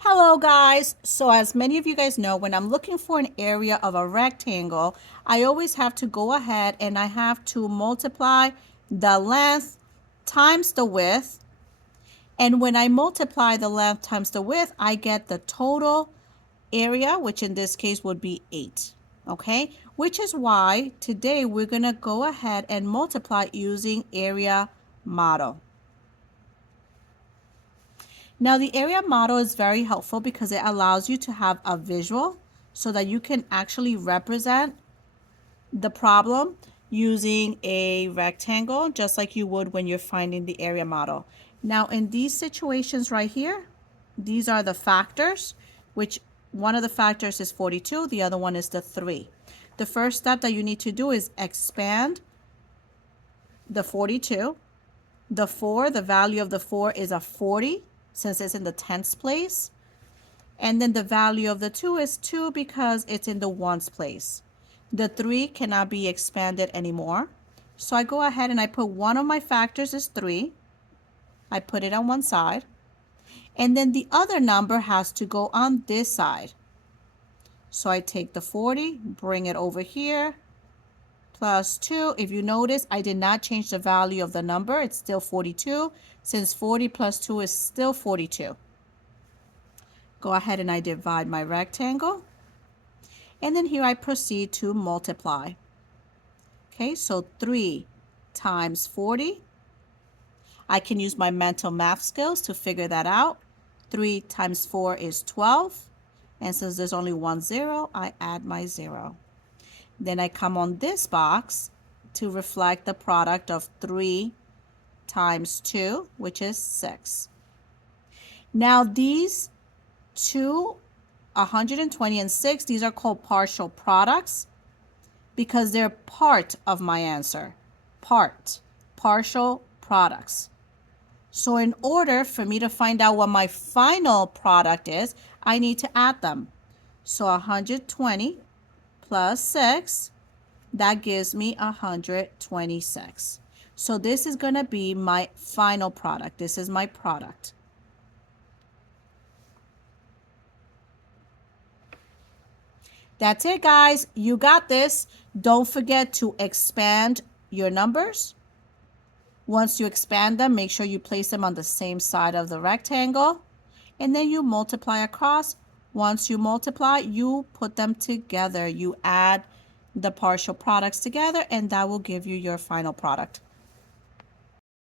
Hello guys. So as many of you guys know, when I'm looking for an area of a rectangle, I always have to go ahead and I have to multiply the length times the width. And when I multiply the length times the width, I get the total area, which in this case would be 8. Okay, which is why today we're going to go ahead and multiply using area model. Now the area model is very helpful because it allows you to have a visual so that you can actually represent the problem using a rectangle just like you would when you're finding the area model. Now in these situations right here, these are the factors, which one of the factors is 42, the other one is the 3. The first step that you need to do is expand the 42. The 4, the value of the 4 is a 40 since it's in the tens place. And then the value of the 2 is 2 because it's in the ones place. The 3 cannot be expanded anymore. So I go ahead and I put one of my factors is 3. I put it on one side. And then the other number has to go on this side. So I take the 40, bring it over here, plus 2. If you notice, I did not change the value of the number. It's still 42, since 40 plus 2 is still 42. Go ahead and I divide my rectangle. And then here I proceed to multiply. Okay, so 3 times 40. I can use my mental math skills to figure that out. 3 times 4 is 12. And since there's only one 0, I add my 0. Then I come on this box to reflect the product of 3 times 2, which is 6. Now these two, 120 and 6, these are called partial products because they're part of my answer. Partial products. So in order for me to find out what my final product is, I need to add them. So 120 plus 6, that gives me 126. So this is going to be my final product. This is my product. That's it, guys. You got this. Don't forget to expand your numbers. Once you expand them, make sure you place them on the same side of the rectangle. And then you multiply across. Once you multiply, you put them together. You add the partial products together, and that will give you your final product.